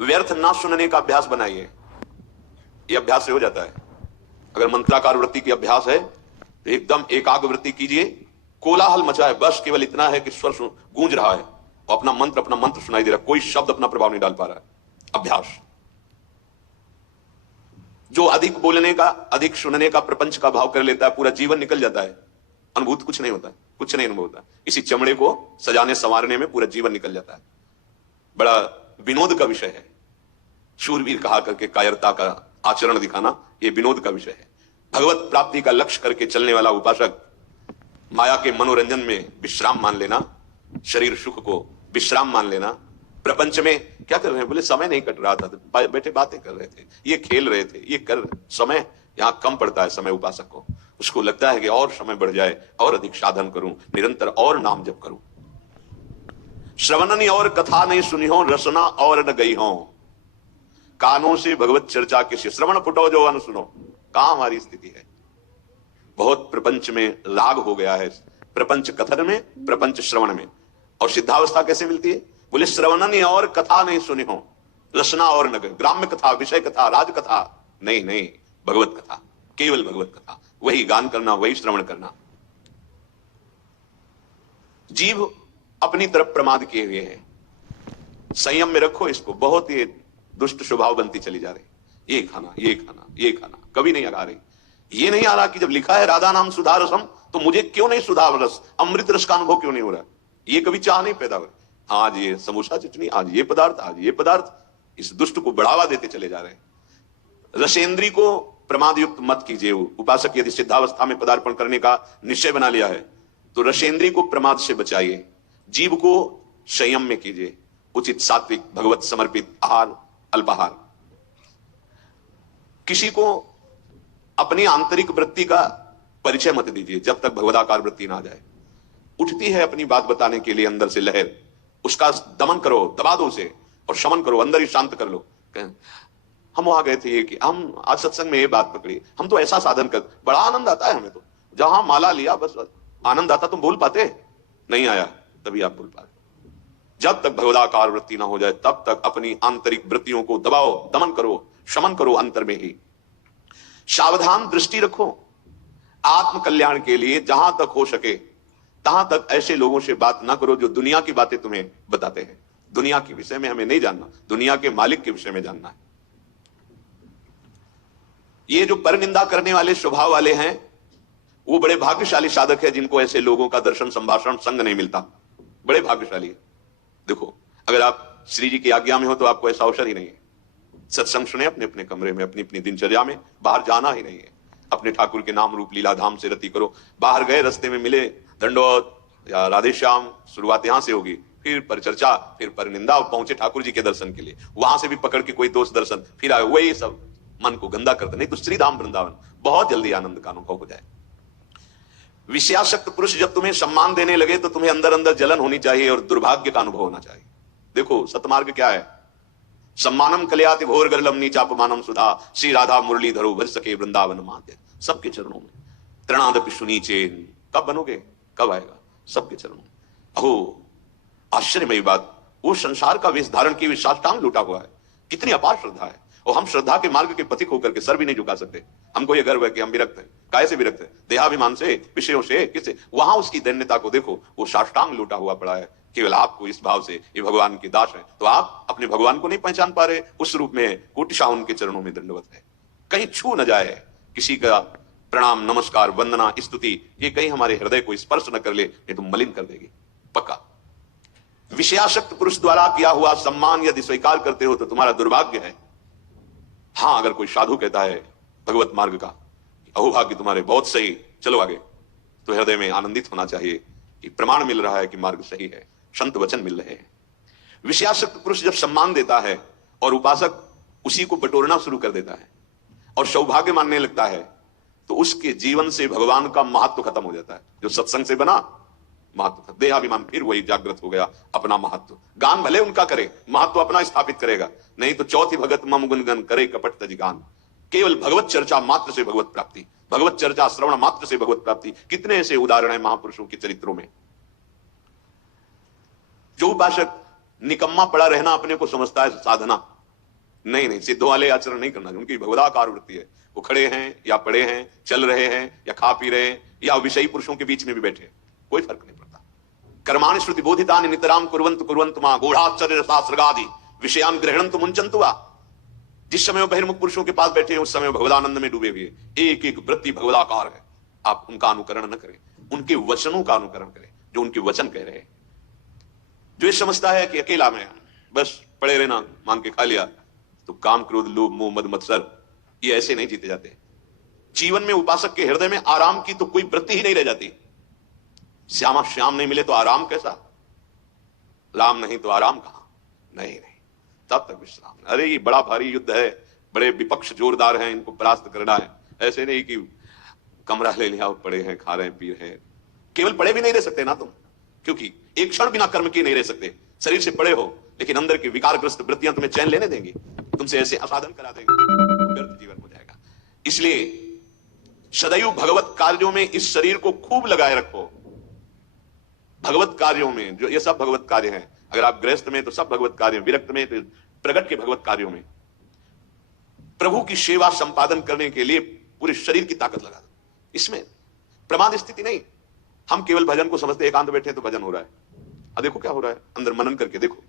व्यर्थ ना सुनने का अभ्यास बनाइए, ये अभ्यास से हो जाता है। अगर मंत्राकार वृत्ति की अभ्यास है तो एकदम एकाग्र वृत्ति कीजिए, कोलाहल मचा है, बस केवल इतना है कि स्वर गूंज रहा है और अपना मंत्र सुनाई दे रहा है, कोई शब्द अपना प्रभाव नहीं डाल पा रहा है। अभ्यास जो अधिक बोलने का, अधिक सुनने का, प्रपंच का भाव कर लेता है, पूरा जीवन निकल जाता है, अनुभूत कुछ नहीं होता, कुछ नहीं अनुभव होता। इसी चमड़े को सजाने संवारने में पूरा जीवन निकल जाता है। बड़ा विनोद का विषय है, शूरवीर कहा करके कायरता का आचरण दिखाना, यह विनोद का विषय है। भगवत प्राप्ति का लक्ष्य करके चलने वाला उपासक माया के मनोरंजन में विश्राम मान लेना, शरीर सुख को विश्राम मान लेना। प्रपंच में क्या कर रहे हैं, बोले समय नहीं कट रहा था, बैठे बातें कर रहे थे, ये खेल रहे थे, ये कर, समय यहां कम पड़ता है। समय उपासक को उसको लगता है कि और समय बढ़ जाए, और अधिक साधन करूं, निरंतर और नाम जप करूं। श्रवणनी और कथा नहीं सुनी हो, रसना और न गई हो, कानों से भगवत चर्चा किसी श्रवण फुटो जो अन सुनो। कहां हमारी स्थिति है, बहुत प्रपंच में राग हो गया है, प्रपंच कथन में, प्रपंच श्रवण में। और सिद्धावस्था कैसे मिलती है, बोले श्रवणनी और कथा नहीं सुनी हो, रसना और न गई। ग्राम्य कथा, विषय कथा, राज कथा नहीं, नहीं, भगवत कथा, केवल भगवत कथा, वही गान करना, वही श्रवण करना। जीव अपनी तरफ प्रमाद किए हुए है, संयम में रखो इसको। बहुत ही दुष्ट स्वभाव बनती चली जा रही, ये खाना, ये खाना, ये खाना, कभी नहीं आ रही। ये नहीं आ रहा कि जब लिखा है राधा नाम सुधा रसम, तो मुझे क्यों नहीं सुधा रस, अमृत रस का अनुभव क्यों नहीं हो रहा। ये कभी चाह नहीं पैदा हुआ, आज ये समोसा चटनी, आज ये पदार्थ, आज ये पदार्थ, इस दुष्ट को बढ़ावा देते चले जा रहे हैं। रसेंद्री को प्रमाद युक्त मत कीजिए। उपासक यदि सिद्धावस्था में पदार्पण करने का निश्चय बना लिया है तो रसेंद्री को प्रमाद से बचाइए, जीव को संयम में कीजिए, उचित सात्विक भगवत समर्पित आहार, अल्पाहार। किसी को अपनी आंतरिक वृत्ति का परिचय मत दीजिए जब तक भगवदाकार वृत्ति ना आ जाए। उठती है अपनी बात बताने के लिए अंदर से लहर, उसका दमन करो, दबा दो उसे और शमन करो, अंदर ही शांत कर लो। हम वहां गए थे कि हम आज सत्संग में ये बात पकड़ी, हम तो ऐसा साधन कर, बड़ा आनंद आता है हमें तो, जहां माला लिया बस आनंद आता। तुम बोल पाते नहीं, आया तभी आप बोल पाते। जब तक भगवदाकार वृत्ति ना हो जाए तब तक अपनी आंतरिक वृत्तियों को दबाओ, दमन करो, शमन करो अंतर में ही। सावधान दृष्टि रखो आत्म कल्याण के लिए, जहां तक हो सके तहां तक ऐसे लोगों से बात ना करो जो दुनिया की बातें तुम्हें बताते हैं। दुनिया के विषय में हमें नहीं जानना, दुनिया के मालिक के विषय में जानना है। ये जो परनिंदा करने वाले स्वभाव वाले हैं वो बड़े भाग्यशाली साधक है जिनको ऐसे लोगों का दर्शन, संभाषण, संग नहीं मिलता। बड़े भाग्यशाली है। देखो, अगर आप श्री जी की आज्ञा में हो तो आपको ऐसा अवसर ही नहीं है। सत्संग सुने अपने अपने कमरे में, अपनी अपनी दिनचर्या में, बाहर जाना ही नहीं है। अपने ठाकुर के नाम रूप लीला धाम से रति करो। बाहर गए, रास्ते में मिले, दंडोत या राधे श्याम, शुरुआत यहां से होगी, फिर परिचर्चा, फिर परनिंदा, पहुंचे ठाकुर जी के दर्शन के लिए, वहां से भी पकड़ के कोई दोस्त दर्शन, फिर आए, वही सब मन को गंदा करते। नहीं तो श्री धाम वृंदावन बहुत जल्दी आनंद का अनुभव हो जाए। विषयासक्त पुरुष जब तुम्हें सम्मान देने लगे तो तुम्हें अंदर अंदर जलन होनी चाहिए और दुर्भाग्य का अनुभव होना चाहिए। देखो सतमार्ग क्या है, सम्मानम कल्याति घोर गर्लम नीचापमानम सुधा, श्री राधा मुरली धरो भज सके वृंदावन माध्य। सबके चरणों में तृणादपि सुनीचेन, कब बनोगे, कब आएगा, सबके चरणों में। अहो आश्चर्यमयी बात, वो संसार का वेश धारण किए साष्टांग लूटा हुआ है, कितनी अपार श्रद्धा है। और हम श्रद्धा के मार्ग के पथिक होकर के सर भी नहीं झुका सकते। हमको ये गर्व है कि हम विरक्त हैं। काय से विरक्त है, देहाभिमान से, विषयों से, किससे। वहां उसकी दैन्यता को देखो, वो साष्टांग लूटा हुआ पड़ा है। केवल आपको इस भाव से ये भगवान के दास है, तो आप अपने भगवान को नहीं पहचान पा रहे, उस रूप में कोटिशाह उनके चरणों में दंडवत है। कहीं छू न जाए किसी का प्रणाम, नमस्कार, वंदना, स्तुति, ये कहीं हमारे हृदय को स्पर्श न कर ले, ये तो मलिन कर देगी पक्का। विषयासक्त पुरुष द्वारा किया हुआ सम्मान यदि स्वीकार करते हो तो तुम्हारा दुर्भाग्य है। हां, अगर कोई साधु कहता है भगवत मार्ग का, अहोभाग्य तुम्हारे, बहुत सही, चलो आगे, तो हृदय में आनंदित होना चाहिए कि प्रमाण मिल रहा है कि मार्ग सही है, संत वचन मिल रहे हैं। विषयासक्त पुरुष जब सम्मान देता है और उपासक उसी को बटोरना शुरू कर देता है और सौभाग्य मानने लगता है, तो उसके जीवन से भगवान का महत्व खत्म हो जाता है। जो सत्संग से बना महत्व, देहाभिमान फिर वही जागृत हो गया, अपना महत्व। गान भले उनका करे, महत्व अपना स्थापित करेगा। नहीं तो चौथी भगत मम गुणगन करे कपट तज गान। केवल भगवत चर्चा मात्र से भगवत प्राप्ति, भगवत चर्चा श्रवण मात्र से भगवत प्राप्ति। कितने ऐसे उदाहरण है महापुरुषों के चरित्रों में। जो उपासक निकम्मा पड़ा रहना अपने को समझता है साधना, नहीं नहीं, सिद्धों वाले आचरण नहीं करना, उनकी भगवदाकार वृत्ति है। वो खड़े हैं या पड़े हैं, चल रहे हैं या खा पी रहे हैं, या विषयी पुरुषों के बीच में भी बैठे, कोई फर्क नहीं पड़ता। कर्माणि श्रुति बोधितानि नितराम कुर्वन्तु कुर्वन्तु मां गूढ़ाश्चर्य रसास्रगादि विषयान ग्रहणन्तु मुञ्चन्तु वा। जिस समय वो बहिर्मुख पुरुषों के पास बैठे हैं उस समय भगवदानंद में डूबे हुए, एक एक वृत्ति भगवदाकार है। आप उनका अनुकरण न करें, उनके वचनों का अनुकरण करें, जो उनके वचन कह रहे हैं। जो ये समझता है कि अकेला में बस पड़े रहना, मांग के खा लिया, तो काम क्रोध लोभ मोह मद मत्सर, ये ऐसे नहीं जीते जाते। जीवन में उपासक के हृदय में आराम की तो कोई वृत्ति ही नहीं रह जाती। श्यामा श्याम नहीं मिले तो आराम कैसा, राम नहीं तो आराम कहां। नहीं नहीं, तब तक विश्राम। अरे ये बड़ा भारी युद्ध है, बड़े विपक्ष जोरदार हैं, इनको परास्त करना है। ऐसे नहीं कि कमरा ले लिया, पड़े हैं, खा रहे हैं, पी रहे हैं। केवल पड़े भी नहीं रह सकते ना तुम, क्योंकि एक क्षण बिना कर्म किए नहीं रह सकते। शरीर से पड़े हो, लेकिन अंदर की विकारग्रस्त वृत्तियां तुम्हें चैन लेने देंगी, तुमसे ऐसे असाधन करा देंगे, व्यर्थ जीवन हो जाएगा। इसलिए सदैव भगवत कार्यों में इस शरीर को खूब लगाए रखो। भगवत कार्यों में, जो ये सब भगवत कार्य हैं। अगर आप गृहस्थ में तो सब भगवत कार्य, विरक्त में तो प्रगट के भगवत कार्यों में प्रभु की सेवा संपादन करने के लिए पूरे शरीर की ताकत लगा दो। इसमें प्रमाद स्थिति नहीं। हम केवल भजन को समझते, एकांत बैठे तो भजन हो रहा है। अब देखो क्या हो रहा है, अंदर मनन करके देखो।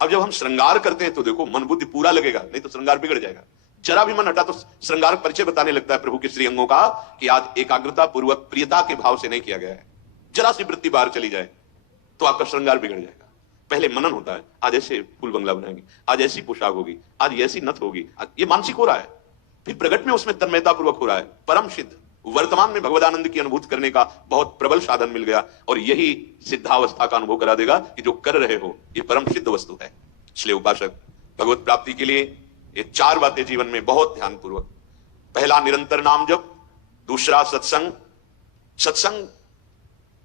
अब जब हम श्रृंगार करते हैं तो देखो मन बुद्धि पूरा लगेगा, नहीं तो श्रृंगार बिगड़ जाएगा। जरा भी मन हटा तो श्रृंगार परिचय बताने लगता है प्रभु के श्री अंगों का, कि आज एकाग्रता पूर्वक प्रियता के भाव से नहीं किया गया है। जरा सी वृत्ति बाहर चली जाए तो आपका श्रृंगार बिगड़ जाएगा। पहले मनन होता है, आज ऐसे फूल बंगला बनाएंगे, आज ऐसी पोशाक होगी, आज ऐसी नथ होगी, ये मानसिक हो रहा है। फिर प्रगट में उसमें तन्मयता पूर्वक हो रहा है। परम सिद्ध वर्तमान में भगवदानंद की अनुभूति करने का बहुत प्रबल साधन मिल गया, और यही सिद्धावस्था का अनुभव करा देगा कि जो कर रहे हो ये परम सिद्ध वस्तु है। इसलिए उपासक भगवत प्राप्ति के लिए ये चार बातें जीवन में बहुत ध्यान पूर्वक। पहला निरंतर नाम जप, दूसरा सत्संग। सत्संग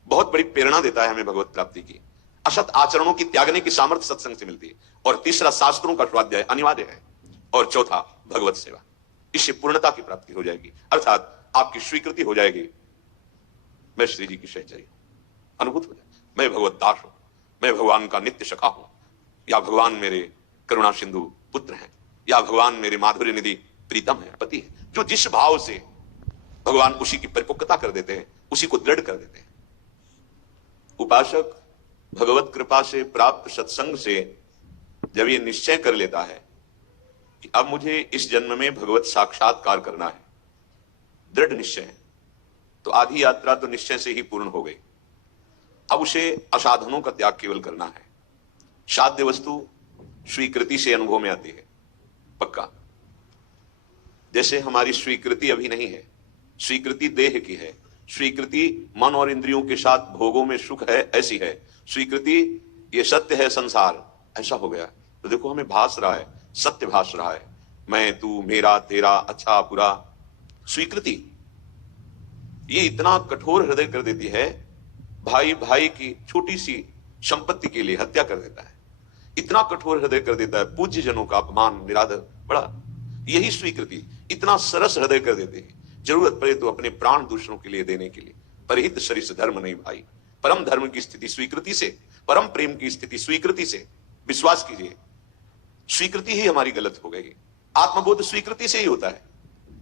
बहुत बड़ी प्रेरणा देता है हमें भगवत प्राप्ति की। असत आचरणों की त्यागने की सामर्थ्य सत्संग से मिलती है। और तीसरा शास्त्रों का स्वाध्याय अनिवार्य है। और चौथा भगवत सेवा। इससे पूर्णता की प्राप्ति हो जाएगी, अर्थात आपकी स्वीकृति हो जाएगी, मैं श्री जी की सहचरी अनुभूत हो जाए, मैं भगवत दास हूं, मैं भगवान का नित्य सखा हूं, या भगवान मेरे करुणा सिंधु पुत्र हैं, या भगवान मेरे माधुर्य निधि प्रीतम है, पति है। जो जिस भाव से भगवान उसी की परिपक्वता कर देते हैं, उसी को दृढ़ कर देते हैं। उपासक भगवत कृपा से प्राप्त सत्संग से जब ये निश्चय कर लेता है कि अब मुझे इस जन्म में भगवत साक्षात्कार करना है, दृढ़ निश्चय है, तो आधी यात्रा तो निश्चय से ही पूर्ण हो गई। अब उसे असाधनों का त्याग केवल करना है। साध्य वस्तु स्वीकृति से अनुभव में आती है, पक्का। जैसे हमारी स्वीकृति अभी नहीं है, स्वीकृति देह की है, स्वीकृति मन और इंद्रियों के साथ भोगों में सुख है, ऐसी है स्वीकृति। ये सत्य है, संसार ऐसा हो गया। तो देखो हमें भास रहा है, सत्य भास रहा है, मैं तू मेरा तेरा अच्छा बुरा। स्वीकृति ये इतना कठोर हृदय कर देती है, भाई भाई की छोटी सी संपत्ति के लिए हत्या कर देता है। इतना कठोर हृदय कर देता है, पूज्य जनों का अपमान निरादर बड़ा। यही स्वीकृति इतना सरस हृदय कर देते हैं, जरूरत पड़े तो अपने प्राण दूसरों के लिए देने के लिए। परहित शरीर से धर्म नहीं भाई। परम धर्म की स्थिति स्वीकृति से, परम प्रेम की स्थिति स्वीकृति से। विश्वास कीजिए, स्वीकृति ही हमारी गलत हो गई। आत्मबोध स्वीकृति से ही होता है,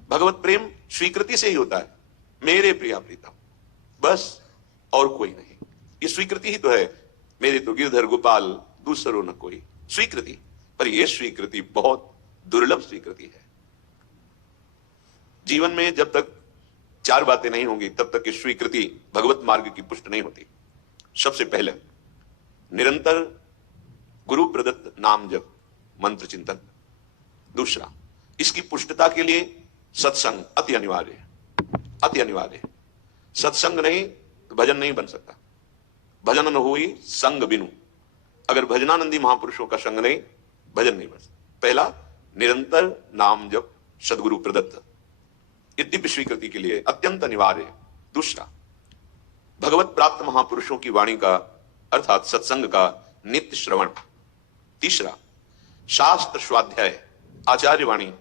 भगवत प्रेम स्वीकृति से ही होता है। मेरे प्रिया प्रीतम, बस और कोई नहीं। ये स्वीकृति ही तो है, मेरे तो गिरधर गोपाल दूसरों न कोई। स्वीकृति, पर यह स्वीकृति बहुत दुर्लभ स्वीकृति है। जीवन में जब तक चार बातें नहीं होंगी तब तक की स्वीकृति भगवत मार्ग की पुष्ट नहीं होती। सबसे पहले निरंतर गुरु प्रदत्त नाम जप, मंत्र चिंतन। दूसरा, इसकी पुष्टता के लिए सत्संग अति अनिवार्य है, अति अनिवार्य है। सत्संग नहीं तो भजन नहीं बन सकता। भजन न हुई संग बिनु। अगर भजनानंदी महापुरुषों का संग नहीं, भजन नहीं बन सकता। पहला, निरंतर नाम जप सदगुरु प्रदत्त, ये दिव्य स्वीकृति के लिए अत्यंत अनिवार्य है। दूसरा, भगवत प्राप्त महापुरुषों की वाणी का अर्थात सत्संग का नित्य श्रवण। तीसरा, शास्त्र स्वाध्याय, आचार्य वाणी,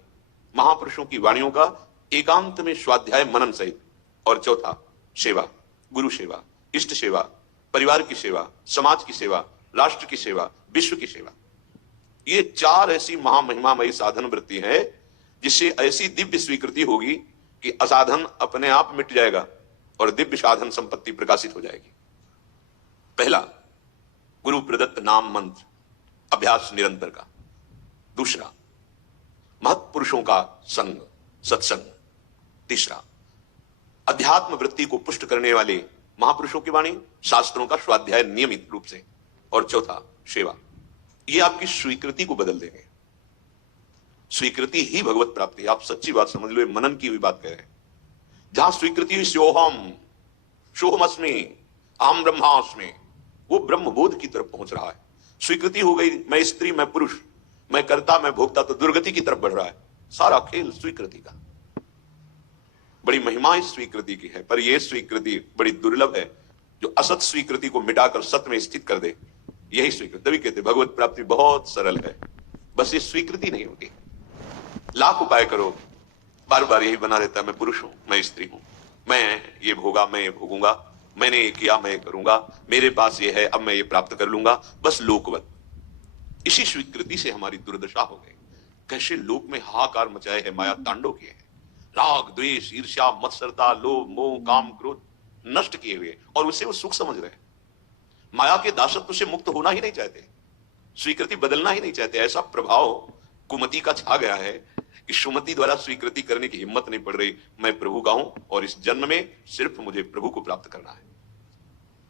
महापुरुषों की वाणियों का एकांत में स्वाध्याय मनन सहित। और चौथा, सेवा, गुरु सेवा, इष्ट सेवा, परिवार की सेवा, समाज की सेवा, राष्ट्र की सेवा, विश्व की सेवा। ये चार ऐसी महामहिमामयी साधन वृत्ति है जिससे ऐसी दिव्य स्वीकृति होगी कि असाधन अपने आप मिट जाएगा और दिव्य साधन संपत्ति प्रकाशित हो जाएगी। पहला, गुरु प्रदत्त नाम मंत्र अभ्यास निरंतर का। दूसरा, महत्पुरुषों का संग सत्संग। तीसरा, अध्यात्म वृत्ति को पुष्ट करने वाले महापुरुषों की वाणी शास्त्रों का स्वाध्याय नियमित रूप से। और चौथा, सेवा। ये आपकी स्वीकृति को बदल देंगे। स्वीकृति ही भगवत प्राप्ति है। आप सच्ची बात समझ लो, मनन की हुई बात कह रहे हैं। जहां स्वीकृति हुई सोहम सोहमस्मि अहम ब्रह्मास्मि, वो ब्रह्मबोध की तरफ पहुंच रहा है। स्वीकृति हो गई मैं स्त्री मैं पुरुष मैं कर्ता मैं भोक्ता, तो दुर्गति की तरफ बढ़ रहा है। सारा खेल स्वीकृति का। बड़ी महिमा इस स्वीकृति की है, पर यह स्वीकृति बड़ी दुर्लभ है जो असत स्वीकृति को मिटाकर सत्य में स्थित कर दे। यही स्वीकृति, तभी कहते भगवत प्राप्ति बहुत सरल है, बस ये स्वीकृति नहीं होती। लाख उपाय करो, बार बार यही बना रहता है मैं पुरुष हूं मैं स्त्री हूं, मैं ये भोगा मैं ये भोगूंगा, मैंने ये किया मैं ये करूंगा, मेरे पास ये है अब मैं ये प्राप्त कर लूंगा, बस लोकवत। इसी स्वीकृति से हमारी दुर्दशा हो गई। कैसे लोक में हाहाकार मचाए है, माया तांडव किए हैं, राग द्वेष ईर्ष्या मत्सरता लोभ मोह काम क्रोध नष्ट किए हुए, और उसे वो सुख समझ रहे हैं। माया के दासत्व से मुक्त होना ही नहीं चाहते, स्वीकृति बदलना ही नहीं चाहते। ऐसा प्रभाव कुमति का छा गया है कि सुमति द्वारा स्वीकृति करने की हिम्मत नहीं पड़ रही। मैं प्रभु का हूं और इस जन्म में सिर्फ मुझे प्रभु को प्राप्त करना है,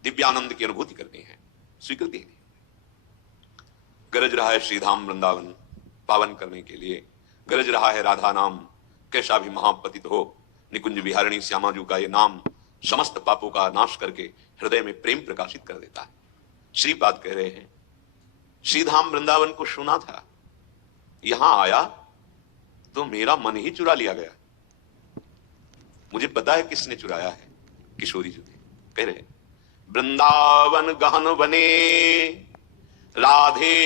दिव्यानंद की अनुभूति करनी है, स्वीकृति नहीं। गरज रहा है श्रीधाम वृंदावन पावन करने के लिए, गरज रहा है राधा नाम कैसा भी महापतित हो। निकुंज विहारिणी श्यामाजू का ये नाम समस्त पापों का नाश करके हृदय में प्रेम प्रकाशित कर देता है। श्रीपाद कह रहे हैं श्रीधाम वृंदावन को सुना था, यहां आया तो मेरा मन ही चुरा लिया गया। मुझे पता है किसने चुराया है, किशोरी जी ने। कह रहे वृंदावन गहन बने राधे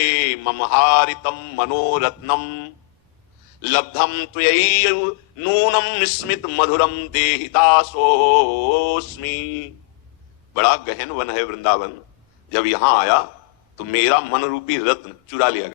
ममहारितम मनोरत्नम लब्धम त्वयैव नूनम स्मित मधुरम देहिदासोस्मि। बड़ा गहन वन है वृंदावन, जब यहां आया तो मेरा मन रूपी रत्न चुरा लिया गया।